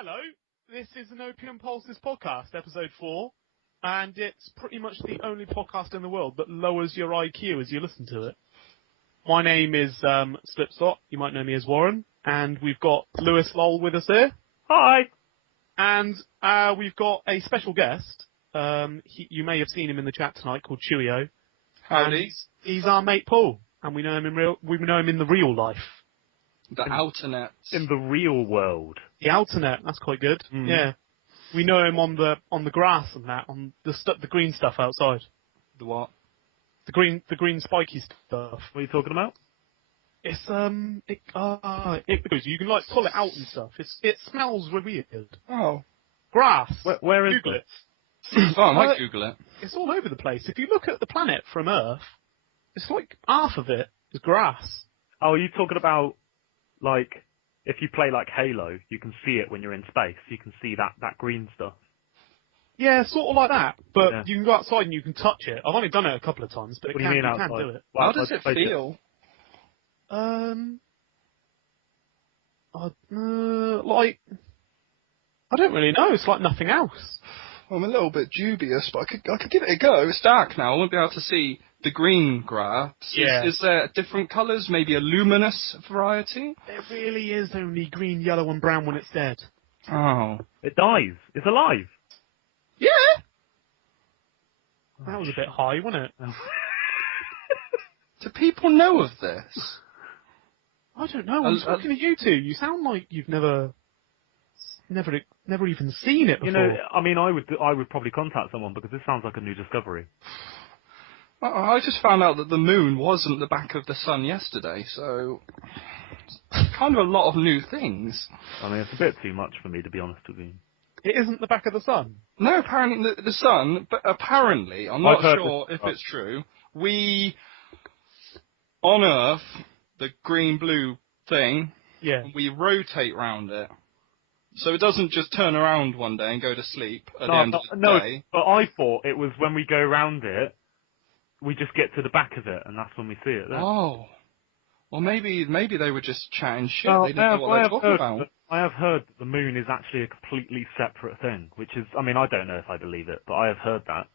Hello, this is an Opium Pulses podcast, episode 4, and it's pretty much the only podcast in the world that lowers your IQ as you listen to it. My name is Slipslot, you might know me as Warren, and we've got Lewis Lowell with us here. Hi! And we've got a special guest, you may have seen him in the chat tonight, called Chewio. Howdy. He's our mate Paul, and we know him in the real life. The outernet. In the real world. The outernet, that's quite good. Mm. Yeah. We know him on the grass and that, on the green stuff outside. The what? The green spiky stuff. What are you talking about? It's because you can like pull it out and stuff. It smells weird. Oh. Grass. Where is Google it? Oh, I might Google it. It's all over the place. If you look at the planet from Earth, it's like half of it is grass. Oh, are you talking about, like, if you play like Halo, you can see it when you're in space. You can see that green stuff. Yeah, sort of like that. But Yeah. you can go outside and you can touch it. I've only done it a couple of times, but What do you mean you outside? can do it. How does it feel? Like, I don't really know. It's like nothing else. I'm a little bit dubious, but I could give it a go. It's dark now. I won't be able to see the green grass. Yeah. Is there different colours? Maybe a luminous variety? There really is only green, yellow, and brown when it's dead. Oh. It dies. It's alive. Yeah! That was a bit high, wasn't it? Do people know of this? I don't know. I'm talking to you two. You sound like you've never even seen it before. You know, I mean, I would probably contact someone because this sounds like a new discovery. I just found out that the moon wasn't the back of the sun yesterday, so kind of a lot of new things. I mean, it's a bit too much for me, to be honest with you. It isn't the back of the sun. No, apparently the sun, but apparently, I'm not sure if it's true, we, on Earth, the green-blue thing, Yeah. we rotate round it. So it doesn't just turn around one day and go to sleep at the end of the day. But I thought it was when we go round it, we just get to the back of it, and that's when we see it then. Oh. Well, maybe they were just chatting shit. Well, They didn't know what they were talking about. I have heard that the moon is actually a completely separate thing, which is, I mean, I don't know if I believe it, but I have heard that.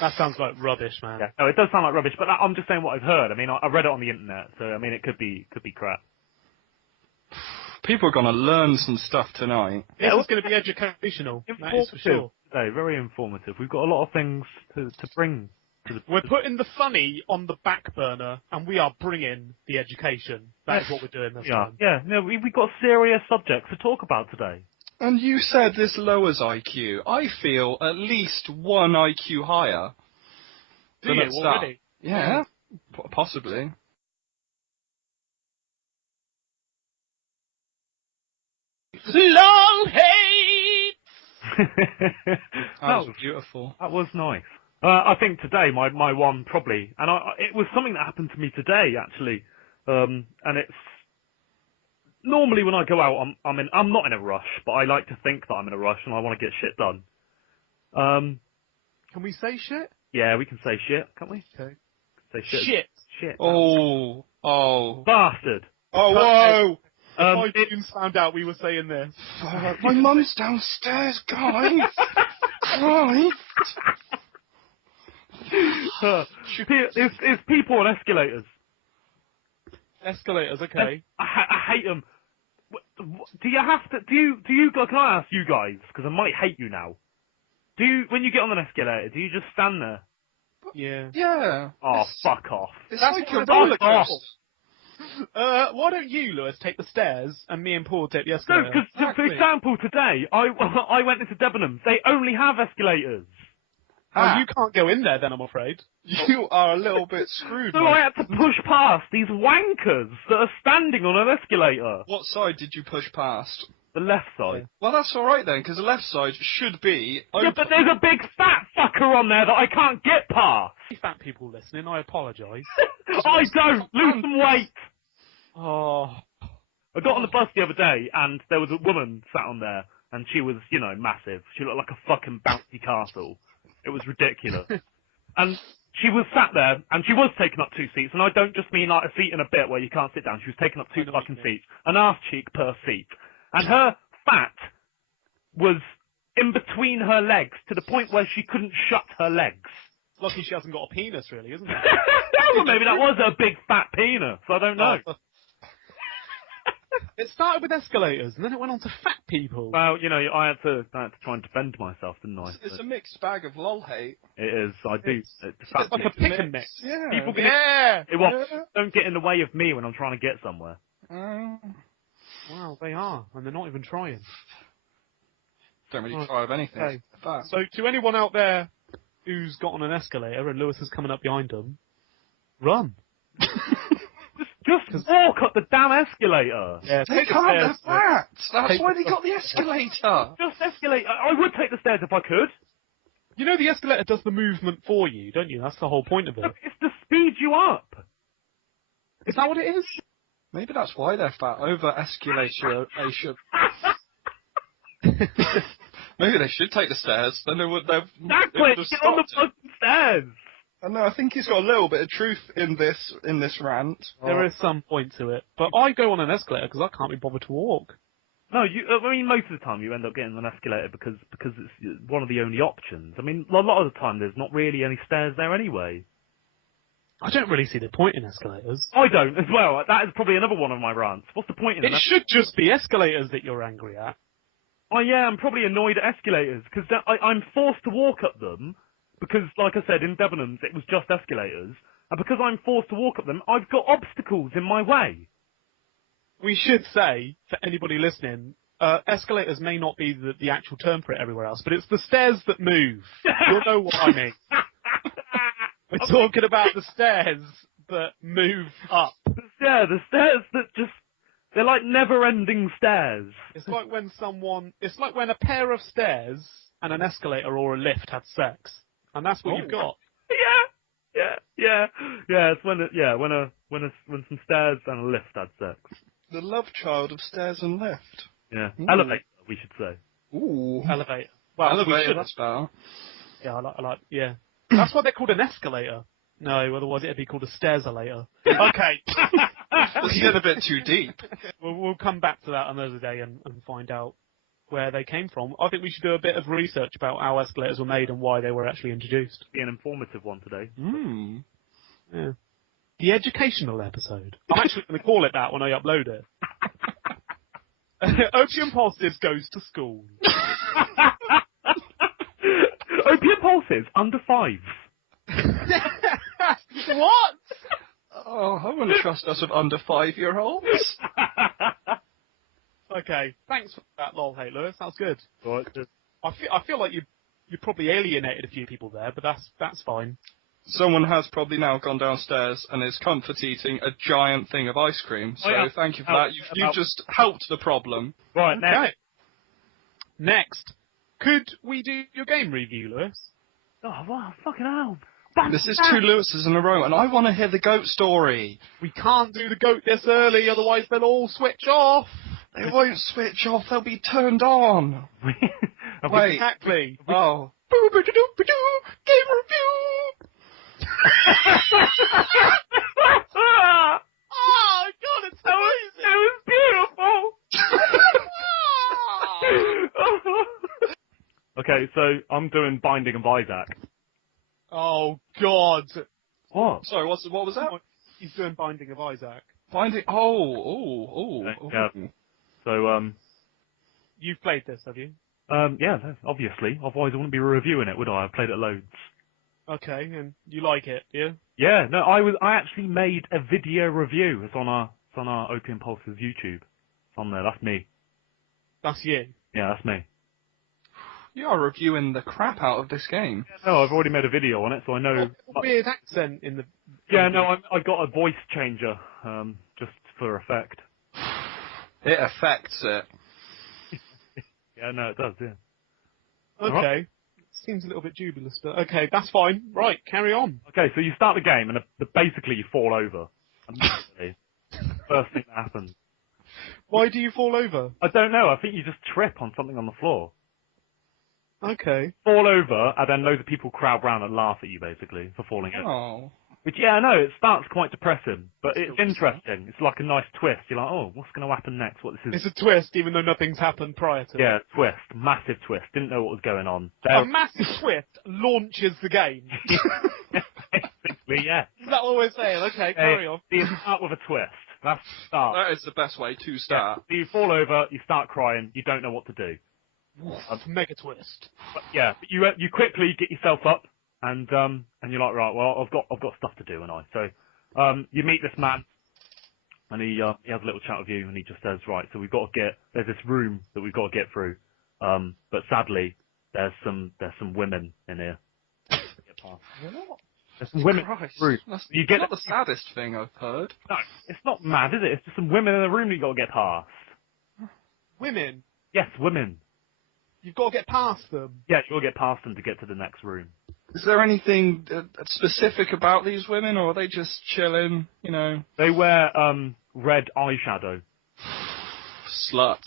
That sounds like rubbish, man. Yeah. No, it does sound like rubbish, but I'm just saying what I've heard. I mean, I read it on the internet, so I mean, it could be crap. People are going to learn some stuff tonight. This is going to be educational. That is for sure. Today, very informative. We've got a lot of things to bring. We're putting the funny on the back burner, and we are bringing the education. That is what we're doing this time. Yeah, no, we've got serious subjects to talk about today. And you said this lowers IQ. I feel at least one IQ higher. Do you already? Yeah, possibly. Long hate! That was beautiful. That was nice. I think today my one probably, and it was something that happened to me today actually, and it's normally when I go out I'm not in a rush, but I like to think that I'm in a rush and I want to get shit done. Can we say shit? Yeah, we can say shit, can't we? Okay. Say shit. Shit. Shit. Oh. Bastard. Oh, whoa! If iTunes found out we were saying this. My mum's downstairs, guys. Right. It's people on escalators. Escalators, okay. I hate them. Do you have to? Do you? Can I ask you guys? Because I might hate you now. When you get on an escalator, do you just stand there? Yeah. Yeah. Oh, fuck off. It's That's like what a roller it's coaster. Why don't you, Lewis, take the stairs and me and Paul take the No, escalator? because for example, today I went into Debenhams. They only have escalators. Oh, you can't go in there then, I'm afraid. You are a little bit screwed. So I had to push past these wankers that are standing on an escalator. What side did you push past? The left side. Well, that's all right then, because the left side should be open. Yeah, but there's a big fat fucker on there that I can't get past. Any fat people listening, I apologise. I don't. Lose some weight. Oh. I got on the bus the other day, and there was a woman sat on there, and she was, you know, massive. She looked like a fucking bouncy castle. It was ridiculous. And she was sat there, and she was taking up 2 seats, and I don't just mean like a seat and a bit where you can't sit down. She was taking up 2 fucking seats, an arse cheek per seat. And her fat was in between her legs to the point where she couldn't shut her legs. Lucky she hasn't got a penis, really, isn't it? Well, maybe that was a big fat penis. I don't know. It started with escalators, and then it went on to fat people. Well, you know, I had to try and defend myself, didn't I? It's a mixed bag of lol hate. It is. I do. It's like a pick and mix. Yeah. People can, Yeah. don't get in the way of me when I'm trying to get somewhere. Wow, they are, and they're not even trying. Don't really try of anything. Okay. But So, to anyone out there who's got on an escalator and Lewis is coming up behind them, run. Just walk up the damn escalator. Yeah, they can't have that. That's why they got the escalator. Just escalate. I would take the stairs if I could. You know the escalator does the movement for you, don't you? That's the whole point of it. It's to speed you up. Is that what it is? Maybe that's why they're fat. Over escalation. Maybe they should take the stairs. Then they would. Exactly. Get on the fucking stairs. I know. I think he's got a little bit of truth in this rant. There is some point to it, but I go on an escalator because I can't be bothered to walk. No, I mean, most of the time you end up getting an escalator because it's one of the only options. I mean, a lot of the time there's not really any stairs there anyway. I don't really see the point in escalators. I don't as well. That is probably another one of my rants. What's the point in it? It should just be escalators that you're angry at. Oh yeah, I'm probably annoyed at escalators because I'm forced to walk up them because, like I said, in Debenhams it was just escalators, and because I'm forced to walk up them, I've got obstacles in my way. We should say, for anybody listening, escalators may not be the actual term for it everywhere else, but it's the stairs that move. You'll know what I mean. We're talking about the stairs that move up. Yeah, the stairs that they're like never-ending stairs. It's like when a pair of stairs and an escalator or a lift had sex. And that's what you've got. Yeah. It's when some stairs and a lift had sex. The love child of stairs and lift. Yeah. Elevator, we should say. Ooh. Elevator. Well, elevator, that's better. Yeah, I like, yeah. That's why they're called an escalator. No, otherwise it'd be called a stairs-alator. Okay. It's getting a bit too deep. We'll come back to that another day and find out where they came from. I think we should do a bit of research about how escalators were made and why they were actually introduced. Be an informative one today. Yeah. The educational episode. I'm actually going to call it that when I upload it. Opium Pulses goes to school. Opium Pulses under 5s. What? Oh, I wouldn't trust us with under 5-year-olds. Okay, thanks for that, lol, hey Lewis. That was good. Right. I feel like you probably alienated a few people there, but that's fine. Someone has probably now gone downstairs and is comfort eating a giant thing of ice cream. So thank you for that. You've just helped the problem. Right, okay. Next. Could we do your game review, Lewis? Oh, wow, fucking hell. This is 2 Lewises in a row, and I want to hear the goat story. We can't do the goat this early, otherwise they'll all switch off. They won't switch off, they'll be turned on. Wait. Exactly. Oh. Game review! Oh, God, it's amazing. It was beautiful. Okay, so I'm doing Binding of Isaac. Oh, God. What? Sorry, what was that? He's doing Binding of Isaac. Binding... Oh. Yeah. So, You've played this, have you? Yeah, obviously. Otherwise I wouldn't be reviewing it, would I? I've played it loads. Okay, and you like it, yeah? Yeah, no, I actually made a video review. It's on our Opium Pulses YouTube. It's on there, that's me. That's you? Yeah, that's me. You are reviewing the crap out of this game. No, I've already made a video on it, so I know... Weird accent in the... Yeah, no, I got a voice changer, just for effect. It affects it. Yeah, no, it does, yeah. Okay. Right. Seems a little bit dubious, but okay, that's fine. Right, carry on. Okay, so you start the game, and basically you fall over. First thing that happens. Why do you fall over? I don't know, I think you just trip on something on the floor. Okay. Fall over, and then loads of people crowd round and laugh at you, basically, for falling over. Oh. Which, yeah, I know, it starts quite depressing, but it's interesting. It's like a nice twist. You're like, oh, what's going to happen next? What this is? It's a twist, even though nothing's happened prior to it. Yeah, twist. Massive twist. Didn't know what was going on. A massive twist launches the game. Basically, yeah. Is that what we're saying? Okay, carry on. So you start with a twist. That's the start. That is the best way to start. Yeah. So you fall over, you start crying, you don't know what to do. Mega twist. But yeah, you quickly get yourself up, and you're like, right, well, I've got stuff to do, and so you meet this man, and he has a little chat with you, and he just says, right, so there's this room that we've got to get through, but sadly there's some women in here. What? There's some women. Christ, Room. that's You get not the saddest thing I've heard. No, it's not mad, is it? It's just some women in the room that you got to get past. Women? Yes, women. You've got to get past them. Yeah, you'll get past them to get to the next room. Is there anything specific about these women, or are they just chilling, you know? They wear red eyeshadow. Sluts.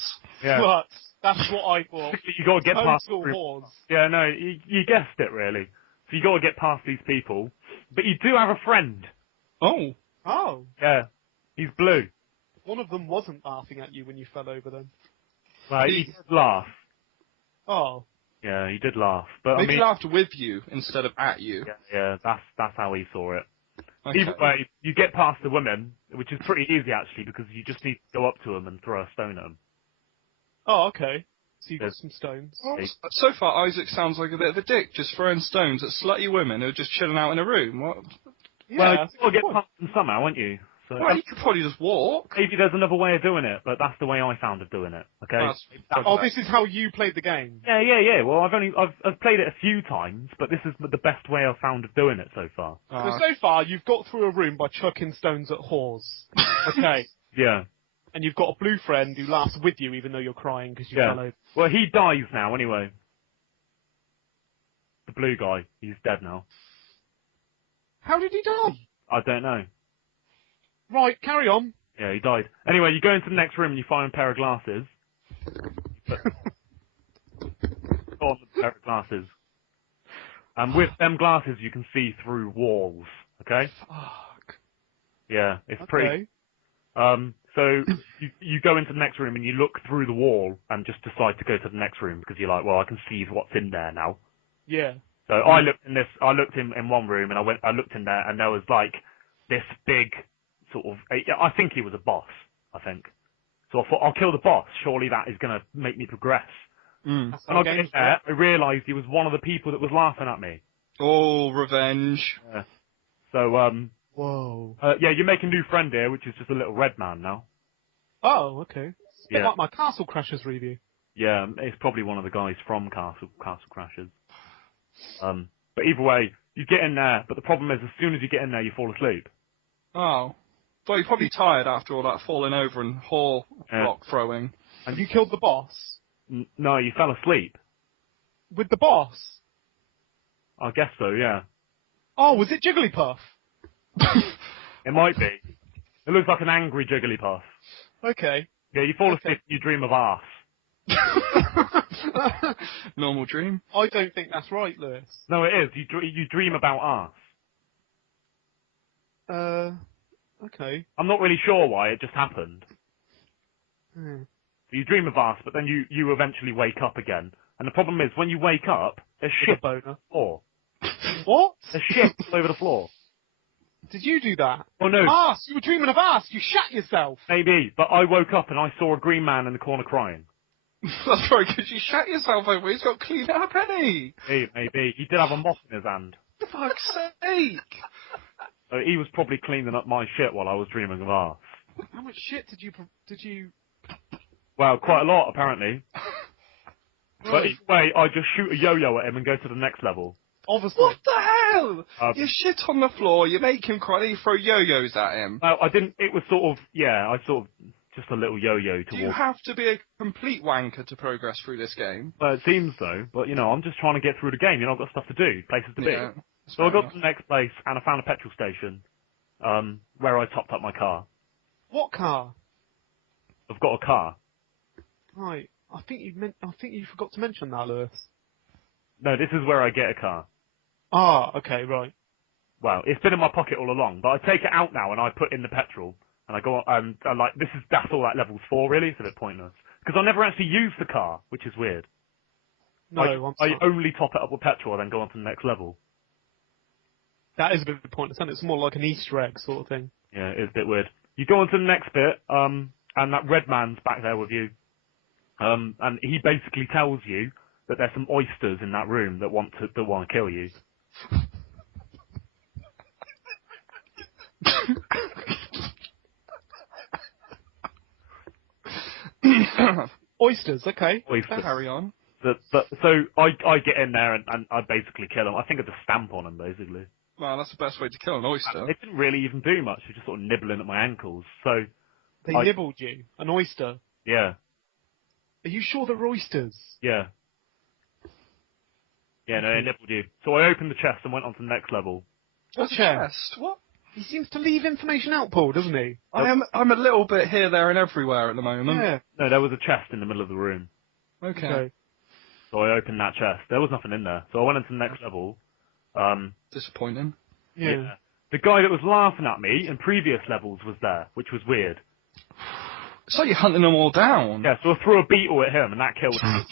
Yeah. But that's what I thought. You got to get past the Total room. whores. Yeah, no, you guessed it, really. So you got to get past these people. But you do have a friend. Oh. Oh. Yeah. He's blue. One of them wasn't laughing at you when you fell over then. Right, he did laugh. Oh. Yeah, he did laugh. But Maybe I mean, he laughed with you instead of at you. yeah, that's how he saw it. Okay. Either way, you get past the women, which is pretty easy actually, because you just need to go up to them and throw a stone at them. Oh, okay. So you got Yes. some stones. Well, so far, Isaac sounds like a bit of a dick, just throwing stones at slutty women who are just chilling out in a room. What? Yeah, Well, that's you've got to a get good point. past them somehow, won't you? So Well, you could probably just walk. maybe there's another way of doing it, but that's the way I found of doing it. Okay. Oh, this is how you played the game. Yeah. Well, I've played it a few times, but this is the best way I've found of doing it so far. So far, you've got through a room by chucking stones at whores. Okay. Yeah. And you've got a blue friend who laughs with you even though you're crying because you fell over. Well, he dies now anyway. The blue guy, he's dead now. How did he die? I don't know. Right, carry on. Yeah, he died. Anyway, you go into the next room and you find a pair of glasses. Put on the pair of glasses. And with them glasses, you can see through walls. Okay? Fuck. Yeah, it's Okay. pretty. So you go into the next room and you look through the wall and just decide to go to the next room because you're like, well, I can see what's in there now. Yeah. So I looked in one room and I looked in there and there was like this big sort of, I think he was a boss, I think. So I thought, I'll kill the boss, surely that is going to make me progress. Mm. That's When how I got in games there, I realised he was one of the people that was laughing at me. Oh, revenge. Yeah. So, Whoa. yeah, you make a new friend here, which is just a little red man now. Oh, okay. It's a bit Yeah. like my Castle Crashers review. Yeah, it's probably one of the guys from Castle Crashers. But either way, you get in there, but the problem is as soon as you get in there, you fall asleep. Oh. Well, you're probably tired after all that falling over and whore Yeah. rock throwing. And you killed the boss? No, you fell asleep. With the boss? I guess so, yeah. Oh, was it Jigglypuff? It might be. It looks like an angry Jigglypuff. Okay. Yeah, you fall Okay. asleep and you dream of arse. Normal dream. I don't think that's right, Lewis. No, it is. You dream about arse. Okay. I'm not really sure why, it just happened. Hmm. You dream of arse, but then you eventually wake up again. And the problem is, when you wake up, there's With shit a on the boner. floor. What? There's shit all over the floor. Did you do that? Oh no, Arse! You were dreaming of arse! You shat yourself! maybe, but I woke up and I saw a green man in the corner crying. That's right, because you shat yourself over. He's got to clean up, hasn't he? Maybe. He did have a mop in his hand. For fuck's sake. So he was probably cleaning up my shit while I was dreaming of arse. How much shit did you... Well, quite a lot, apparently. But Right. either way, I just shoot a yo-yo at him and go to the next level. Obviously. What the hell? Um, You shit on the floor, you make him cry, you throw yo-yos at him. No, I didn't. It was sort of, yeah, I sort of, just a little yo-yo Do you towards. have to be a complete wanker to progress through this game? Well, it seems so, but you know, I'm just trying to get through the game. You know, I've got stuff to do, places to Yeah. be. So I got to the next place and I found a petrol station, where I topped up my car. What car? I've got a car. Right. I think you forgot to mention that, Lewis. No, this is where I get a car. Ah, okay, right. well, it's been in my pocket all along, but I take it out now and I put in the petrol, and I go on, and I'm like, that's all that level's for, really. It's a bit pointless. Because I never actually use the car, which is weird. No, I only top it up with petrol and then go on to the next level. that is a bit pointless, and it's more like an Easter egg sort of thing. Yeah, it's a bit weird. You go on to the next bit, and that red man's back there with you, and he basically tells you that there's some oysters in that room that want to kill you. Oysters, okay. Oysters. Carry on. So I get in there and I basically kill him. I think I just stamp on him, basically. Well, that's the best way to kill an oyster. It didn't really even do much. It was just sort of nibbling at my ankles. So They nibbled you. An oyster. yeah, Are you sure they're oysters? yeah. Yeah, no, they nibbled you. So I opened the chest and went on to the next level. What's a chest? What? He seems to leave information out, Paul, doesn't he? I'm a little bit here, there, and everywhere at the moment. Yeah. No, there was a chest in the middle of the room. Okay. So I opened that chest. There was nothing in there. So I went into the next level. Disappointing. Yeah. The guy that was laughing at me in previous levels was there, which was weird. It's like you're hunting them all down. Yeah, so I threw a beetle at him and that killed him.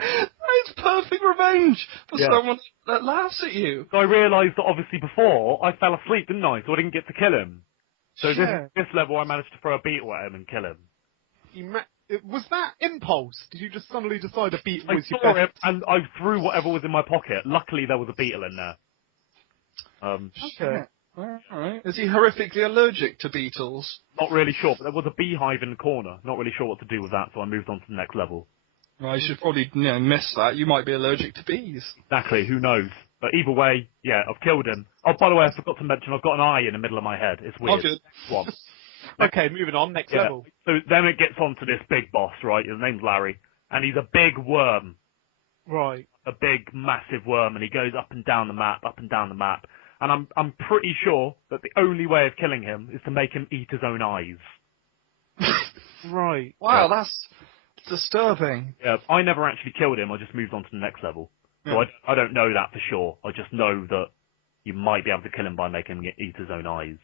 It's perfect revenge for someone that laughs at you. So I realised that obviously before I fell asleep, didn't I? So I didn't get to kill him. So this level I managed to throw a beetle at him and kill him. Was that impulse? Did you just suddenly decide a beetle I was your saw best? him and I threw whatever was in my pocket. Luckily there was a beetle in there. Okay. Alright. Is he horrifically allergic to beetles? Not really sure, but there was a beehive in the corner. Not really sure what to do with that, so I moved on to the next level. Well, you should probably miss that. You might be allergic to bees. Exactly, who knows? But either way, yeah, I've killed him. Oh, by the way, I forgot to mention I've got an eye in the middle of my head. It's weird. Oh, good. One. Okay, moving on. Next level. So then it gets on to this big boss, right? His name's Larry. And he's a big worm. Right. A big, massive worm. And he goes up and down the map, up and down the map. And I'm pretty sure that the only way of killing him is to make him eat his own eyes. Right. Wow, that's disturbing. Yeah, I never actually killed him. I just moved on to the next level. So I don't know that for sure. I just know that you might be able to kill him by making him eat his own eyes.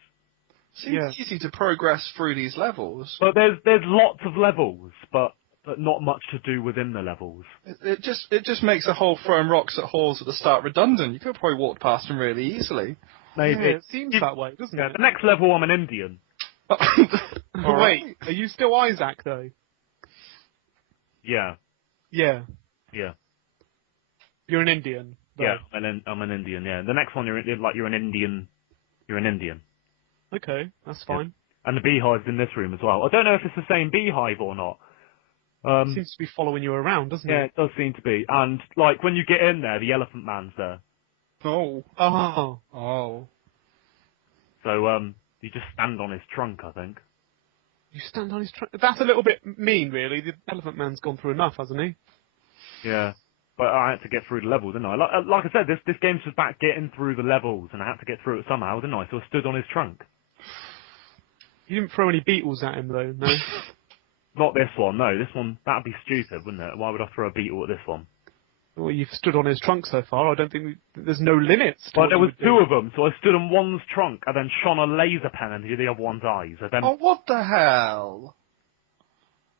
Seems easy to progress through these levels. But there's lots of levels, but not much to do within the levels. It just makes the whole throwing rocks at halls at the start redundant. You could probably walk past them really easily. Maybe. Yeah, it seems that way, doesn't it? The next level, I'm an Indian. Wait, are you still Isaac though? Yeah. Yeah. Yeah. You're an Indian. Though. Yeah, I'm an Indian. Yeah. The next one, you're an Indian. You're an Indian. Okay, that's fine. Yeah. And the beehive's in this room as well. I don't know if it's the same beehive or not. It seems to be following you around, doesn't it? Yeah, it does seem to be. And like when you get in there, the elephant man's there. Oh. Oh. Oh. So you just stand on his trunk, I think. You stand on his trunk. That's a little bit mean, really. The elephant man's gone through enough, hasn't he? Yeah. But I had to get through the level, didn't I? Like I said, this game's just about getting through the levels, and I had to get through it somehow, didn't I? So I stood on his trunk. You didn't throw any beetles at him, though, no? Not this one, no. This one, that'd be stupid, wouldn't it? Why would I throw a beetle at this one? Well, you've stood on his trunk so far. I don't think there's no limits. Well, there was two of them, so I stood on one's trunk and then shone a laser pen into the other one's eyes. And then... Oh, what the hell?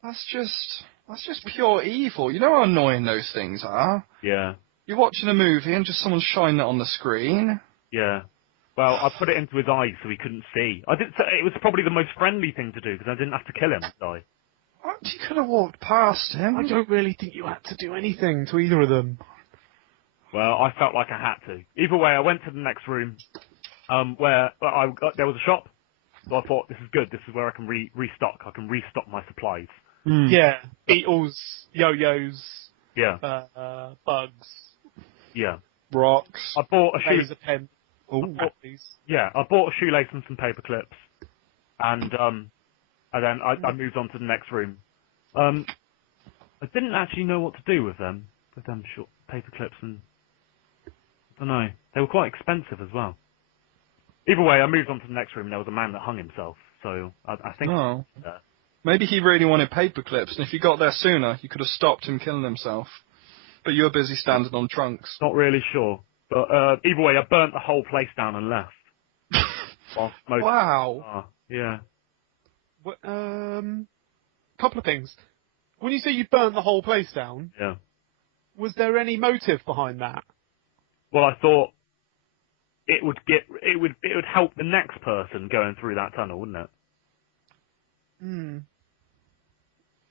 That's just pure evil. You know how annoying those things are? Yeah. You're watching a movie and just someone's shining it on the screen. Yeah. Well, I put it into his eyes so he couldn't see. It was probably the most friendly thing to do because I didn't have to kill him, did I? What? You could have walked past him. I don't really think you had to do anything to either of them. Well, I felt like I had to. Either way, I went to the next room, where there was a shop. So I thought, this is good. This is where I can restock. I can restock my supplies. Mm. Yeah, beetles, yo-yos, bugs. Yeah. Rocks. I bought a Laser pen. Ooh. Yeah, I bought a shoelace and some paper clips, and then I moved on to the next room. I didn't actually know what to do with them short paper clips, and I don't know. They were quite expensive as well. Either way, I moved on to the next room. And there was a man that hung himself, so I think. Oh. Maybe he really wanted paper clips, and if you got there sooner, you could have stopped him killing himself. But you were busy standing on trunks. Not really sure. But either way, I burnt the whole place down and left. Wow. Yeah. Couple of things. When you say you burned the whole place down, Yeah. was there any motive behind that? Well, I thought it would help the next person going through that tunnel, wouldn't it?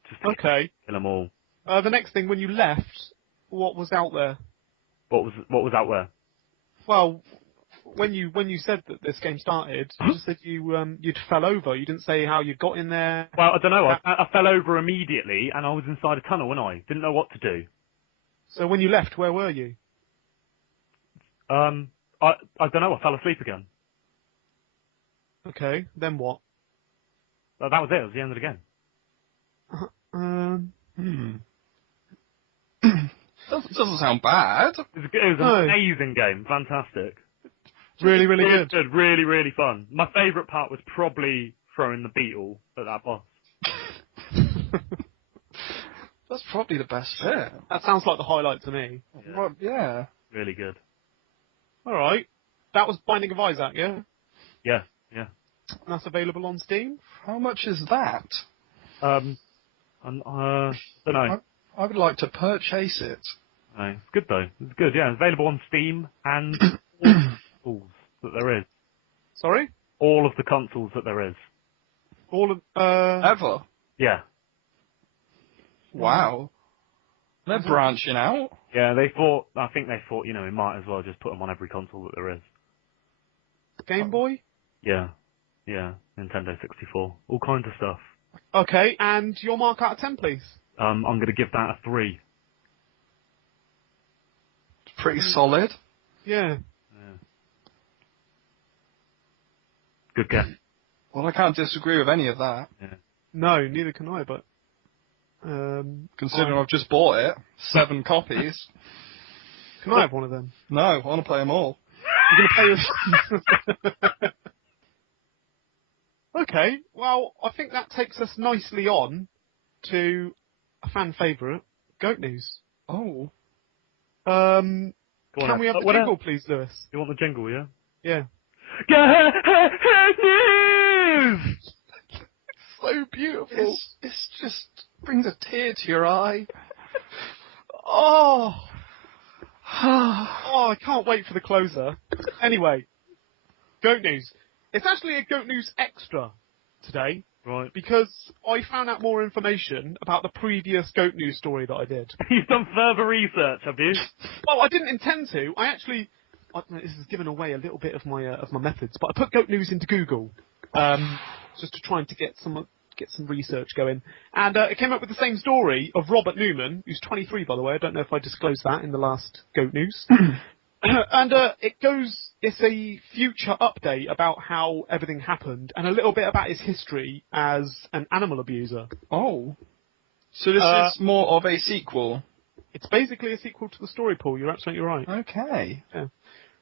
Just Okay. kill them all. The next thing, when you left, what was out there? What was out there? Well, when you said that this game started, you just said you'd fell over. You didn't say how you got in there. Well, I don't know. I fell over immediately, and I was inside a tunnel, and I didn't know what to do. So when you left, where were you? I don't know. I fell asleep again. Okay, then what? That was it. It was the end of the game. Doesn't sound bad. It was an amazing game. Fantastic. Really, really good. Really, really fun. My favourite part was probably throwing the beetle at that boss. That's probably the best bit. That sounds like the highlight to me. Yeah. Well, yeah. Really good. All right. That was Binding of Isaac, yeah? Yeah, yeah. And that's available on Steam? How much is that? Don't know. I would like to purchase it. No, it's good though. It's good, yeah. It's available on Steam and all the consoles that there is. Sorry? All of the consoles that there is. All of, Ever? Yeah. Wow. They're branching out. Yeah, I think they thought, we might as well just put them on every console that there is. Game Boy? Yeah. Yeah. Nintendo 64. All kinds of stuff. Okay, and your mark out of 10, please? I'm going to give that a 3. It's pretty solid. Yeah. Good game. Well, I can't disagree with any of that. Yeah. No, neither can I, but... Considering I've just bought it, 7 copies. Can I have one of them? No, I want to play them all. You're going to play with... Okay, well, I think that takes us nicely on to a fan favourite, Goat News. Oh. Can we have the jingle, please, Lewis? You want the jingle, yeah? Yeah. Goat News! So beautiful. It's just brings a tear to your eye. Oh, I can't wait for the closer. Anyway, Goat News. It's actually a Goat News Extra today. Right. Because I found out more information about the previous Goat News story that I did. You've done further research, have you? Well, I didn't intend to. This is giving away a little bit of my methods, but I put Goat News into Google just to try and get some research going, and it came up with the same story of Robert Newman, who's 23, by the way. I don't know if I disclosed that in the last Goat News. And it's a future update about how everything happened, and a little bit about his history as an animal abuser. Oh. So this is more of a sequel. It's basically a sequel to the story, Paul. You're absolutely right. Okay. Yeah.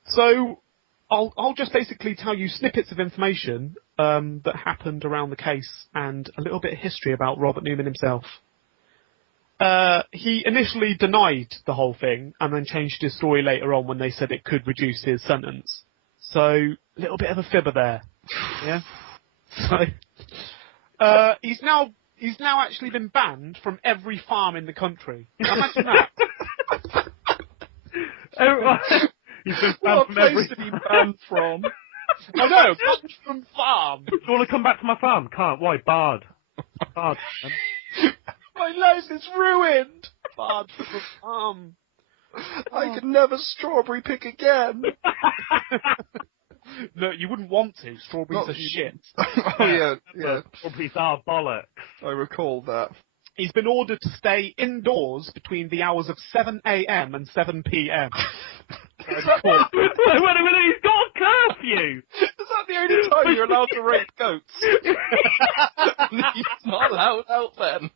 So I'll just basically tell you snippets of information that happened around the case and a little bit of history about Robert Newman himself. He initially denied the whole thing and then changed his story later on when they said it could reduce his sentence. So, a little bit of a fibber there. Yeah? So, he's now actually been banned from every farm in the country. Imagine that. He's been banned What from place every... to be banned from? I know, banned from farm. Do you want to come back to my farm? Can't. Why? Barred. Barred. My life is ruined. Barred from the farm. I could never strawberry pick again. No, you wouldn't want to. Strawberries are shit. Oh yeah. Strawberries are bollocks. I recall that. He's been ordered to stay indoors between the hours of 7 a.m. and 7 p.m. Wait a minute, he's got a curfew! Is that the only time you're allowed to rape goats? He's not allowed out then.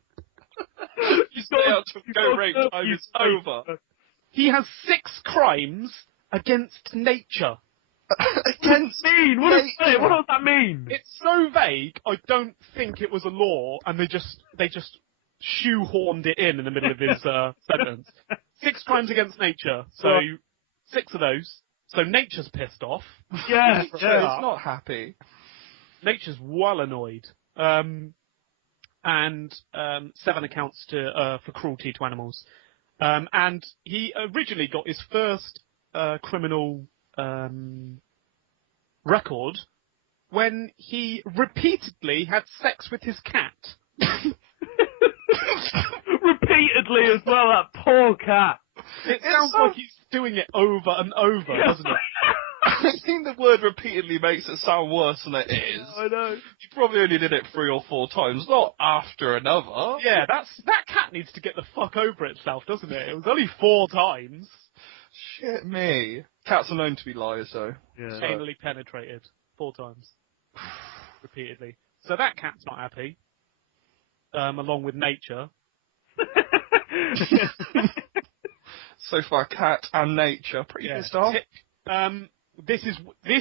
You stay out to go rape time is over. He has 6 crimes against nature. Against mean? What does that mean? It's so vague, I don't think it was a law, and they just shoehorned it in the middle of his sentence. 6 crimes against nature. So 6 of those. So nature's pissed off. Yeah, It's yeah. not happy. Nature's well annoyed. And 7 accounts for cruelty to animals. And he originally got his first criminal record when he repeatedly had sex with his cat. Repeatedly as well, that poor cat. It sounds like he's doing it over and over, doesn't it? I think the word repeatedly makes it sound worse than it is. I know. You probably only did it 3 or 4 times, not after another. Yeah, that cat needs to get the fuck over itself, doesn't it? It was only 4 times. Shit me. Cats are known to be liars, though. Yeah. Anally penetrated 4 times. Repeatedly. So that cat's not happy. Along with nature. So far, cat and nature, pretty pissed off. This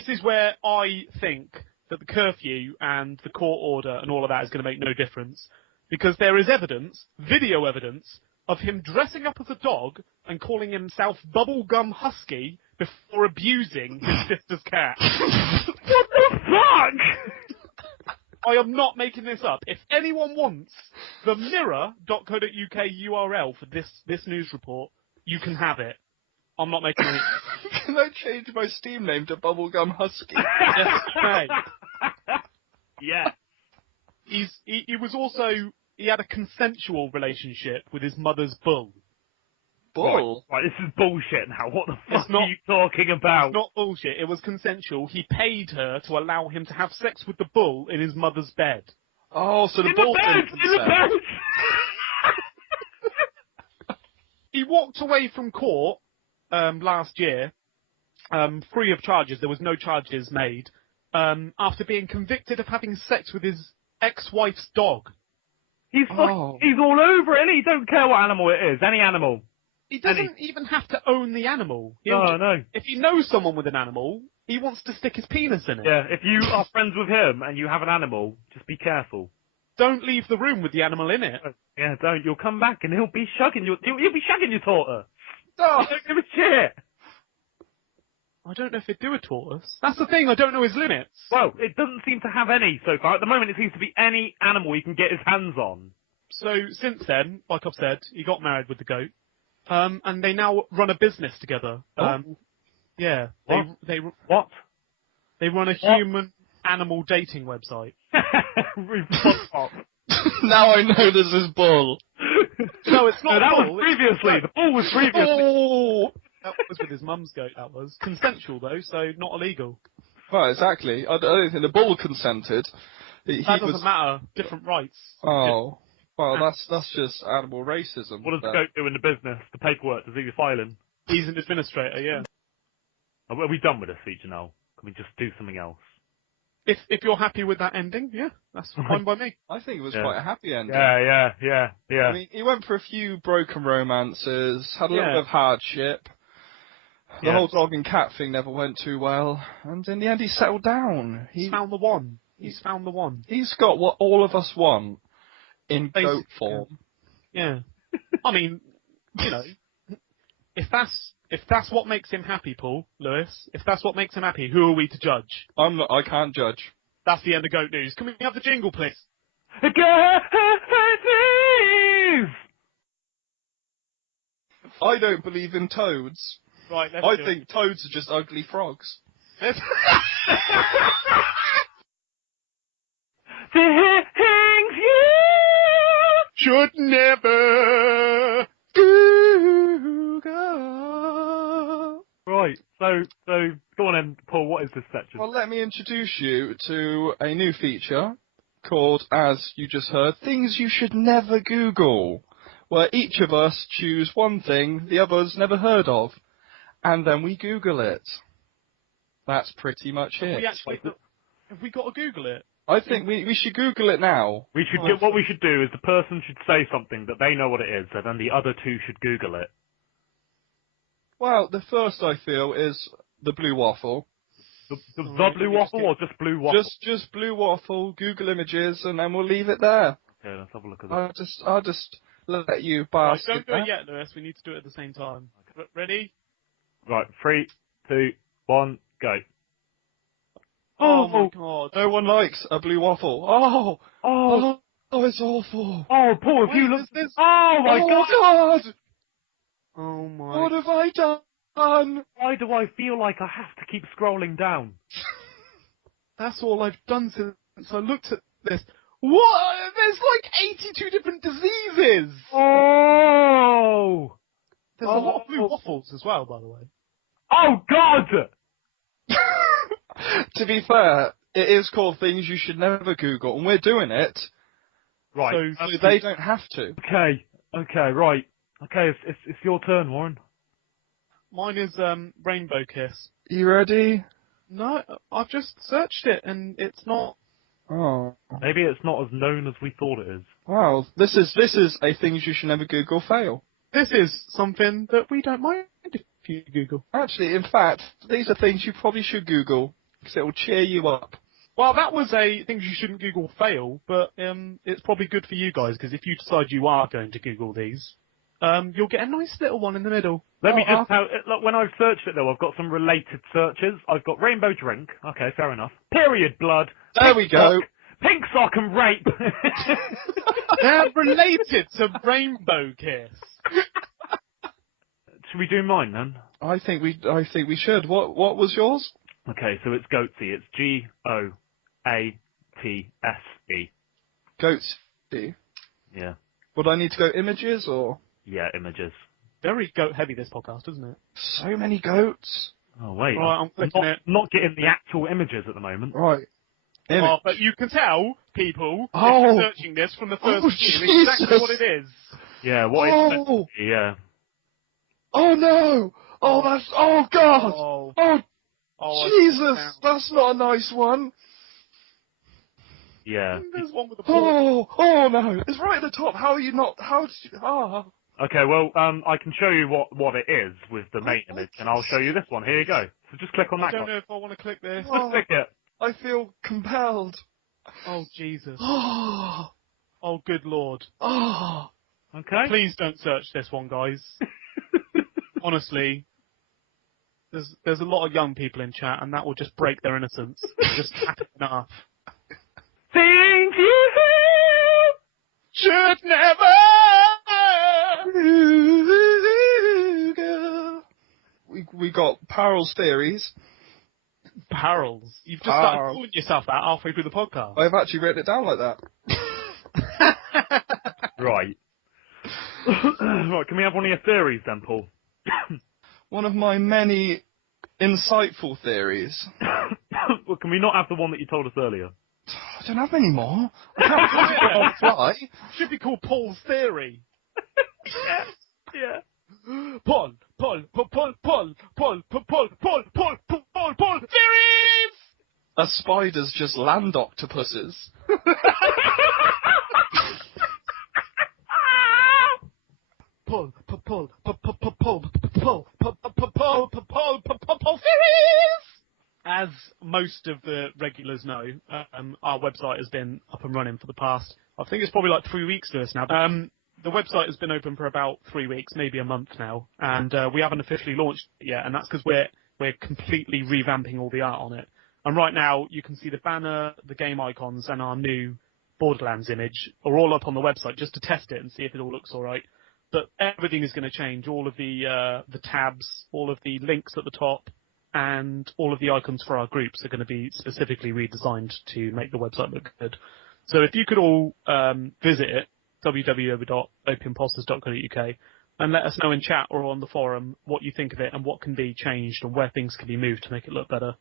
is where I think that the curfew and the court order and all of that is going to make no difference, because there is evidence, video evidence, of him dressing up as a dog and calling himself Bubblegum Husky before abusing his sister's cat. What the fuck? I am not making this up. If anyone wants the mirror.co.uk URL for this news report, you can have it. I'm not making it. Can I change my Steam name to Bubblegum Husky? Yes, you may. Yeah. He had a consensual relationship with his mother's bull. Bull? Right, this is bullshit now. What the fuck It's not- are you talking about? It's not bullshit. It was consensual. He paid her to allow him to have sex with the bull in his mother's bed. Oh, so the In bull the bed! didn't In the consent. bed! He walked away from court last year, free of charges. There was no charges made, after being convicted of having sex with his ex-wife's dog. He's Oh. he's all over it, and he don't care what animal it is. Any animal. He doesn't even have to own the animal. No. If he knows someone with an animal, he wants to stick his penis in it. Yeah, if you are friends with him and you have an animal, just be careful. Don't leave the room with the animal in it. Yeah, don't. You'll come back and he'll be shagging your daughter. Oh. Don't give a shit. I don't know if he'd do a tortoise. That's the thing, I don't know his limits. Well, it doesn't seem to have any so far. At the moment, it seems to be any animal he can get his hands on. So, since then, like I've said, he got married with the goat. And they now run a business together. Yeah. They What? They run a human-animal dating website. Now I know this is bull. No, it's not No, that bull. was previously. The bull was previously. Oh. That was with his mum's goat, that was. Consensual, though, so not illegal. Well, exactly. I don't think the bull consented. That doesn't matter. Different rights. Oh. Well, that's just animal racism. What does the goat do in the business? The paperwork, does he do filing? He's an administrator, yeah. Are we done with this feature now? Can we just do something else? If you're happy with that ending, yeah, that's fine by me. I think it was Yeah. quite a happy ending. Yeah. I mean, he went for a few broken romances, had a little bit of hardship. The whole dog and cat thing never went too well, and in the end he settled down. He's found the one. He's found the one. He's got what all of us want in Basically, goat form. Yeah. I mean, you know, if that's what makes him happy, Paul, Lewis, if that's what makes him happy, who are we to judge? I can't judge. That's the end of Goat News. Can we have the jingle, please? Goat news! I don't believe in toads. Right, let's I do think toads are just ugly frogs. it. Things you Should never Google. Right, so go on then, Paul, what is this section? Well, let me introduce you to a new feature called, as you just heard, Things You Should Never Google, where each of us choose one thing the others never heard of, and then we Google it. That's pretty much it. Have we got to Google it? I think we should Google it now. What we should do is the person should say something that they know what it is, and then the other two should Google it. Well, the first I feel is the blue waffle. The blue waffle or just blue waffle? Just blue waffle, Google images, and then we'll leave it there. Yeah, let's have a look at that. I'll just let you Right, bask in don't do it that. yet, Lewis. We need to do it at the same time. Ready? Right, 3, 2, 1, go. Oh my god. No one likes a blue waffle. Oh, Oh, it's awful. Paul, if you Wait, look... is this... Oh my god! God! Oh my... What have I done? Why do I feel like I have to keep scrolling down? That's all I've done since I looked at this. What? There's like 82 different diseases! Oh! There's a lot of blue waffles as well, by the way. Oh god! To be fair, it is called things you should never Google, and we're doing it, Right. so they don't have to. Okay, right. Okay, it's your turn, Warren. Mine is Rainbow Kiss. You ready? No, I've just searched it and it's not... Oh. Maybe it's not as known as we thought it is. Wow, this is a things you should never Google fail. This is something that we don't mind if you Google. Actually, in fact, these are things you probably should Google, because it will cheer you up. Well, that was a things you shouldn't Google fail, but it's probably good for you guys, because if you decide you are going to Google these, you'll get a nice little one in the middle. Let me just look, when I've searched it though, I've got some related searches. I've got rainbow drink. Okay, fair enough. Period blood. There we go. Pink sock and rape. They're related to Rainbow Kiss. Should we do mine then? I think we should. What was yours? Okay, so it's Goatsy. It's Goatse. Goatsy. Yeah. Would I need to go images or? Yeah, images. Very goat heavy, this podcast, isn't it? So many goats. Oh wait, Right, I'm clicking it. not getting the actual images at the moment. Right. Oh, but you can tell, people, if Oh. you're searching this from the first Jesus. view, exactly what it is. Yeah, what it's meant to be, yeah. Oh no! Oh, that's. Oh God! Oh, Oh, oh Jesus! That's not a nice one. Yeah. There's one with a ball. Oh no! It's right at the top. How are you not? How did you? Ah. Okay, well, I can show you what it is with the main image, and I'll show you this one. Here you go. So just click on I that don't one. know if I want to click this. Just click it. I feel compelled. Oh, Jesus. Oh. Oh, good Lord. Oh. Okay. Please don't search this one, guys. Honestly, there's a lot of young people in chat, and that will just break their innocence. Just enough. Things you Should never. We got Parall's theories. Barrels. You've just started calling yourself that halfway through the podcast. I've actually written it down like that. Right. Right, can we have one of your theories then, Paul? One of my many insightful theories. Well, can we not have the one that you told us earlier? I don't have any more. I can't do it on the fly. Should be called Paul's theory. Yeah. Paul theories. A spider's just land octopuses. Paul theories. As most of the regulars know, our website has been up and running for the past, I think it's probably like 3 weeks to us now. The website has been open for about 3 weeks, maybe a month now, and we haven't officially launched it yet, and that's because we're completely revamping all the art on it. And right now, you can see the banner, the game icons, and our new Borderlands image are all up on the website just to test it and see if it all looks all right. But everything is going to change. All of the tabs, all of the links at the top, and all of the icons for our groups are going to be specifically redesigned to make the website look good. So if you could all visit it, www.opiumpulses.co.uk, and let us know in chat or on the forum what you think of it and what can be changed and where things can be moved to make it look better.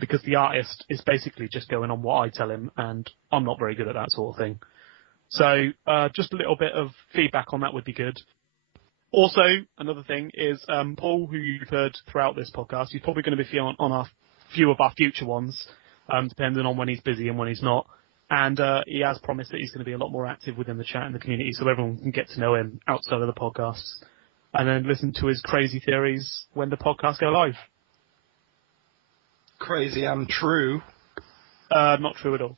Because the artist is basically just going on what I tell him, and I'm not very good at that sort of thing. So just a little bit of feedback on that would be good. Also, another thing is Paul, who you've heard throughout this podcast, he's probably going to be on a few of our future ones, depending on when he's busy and when he's not. And he has promised that he's going to be a lot more active within the chat and the community, so everyone can get to know him outside of the podcasts, and then listen to his crazy theories when the podcasts go live. Crazy and true. Not true at all.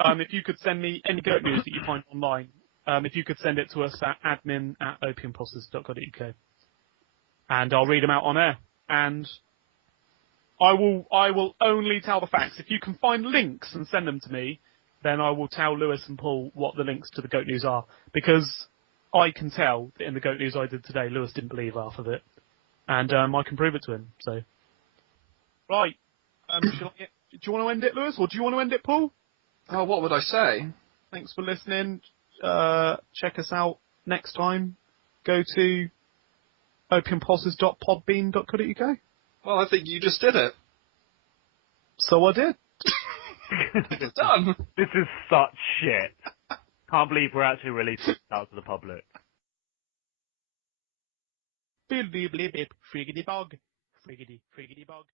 If you could send me any goat news that you find online, if you could send it to us at admin@opiumpulses.co.uk. And I'll read them out on air. And I will only tell the facts. If you can find links and send them to me, then I will tell Lewis and Paul what the links to the Goat News are. Because I can tell that in the Goat News I did today, Lewis didn't believe half of it. And I can prove it to him. So, right. Do you want to end it, Lewis, or do you want to end it, Paul? Oh, what would I say? Thanks for listening. Check us out next time. Go to opiumpulses.podbean.co.uk. Well, I think you just did it. So I did. It's done. This is such shit. Can't believe we're actually releasing it out to the public. Bibbidi blib, friggity bog. Friggity bog.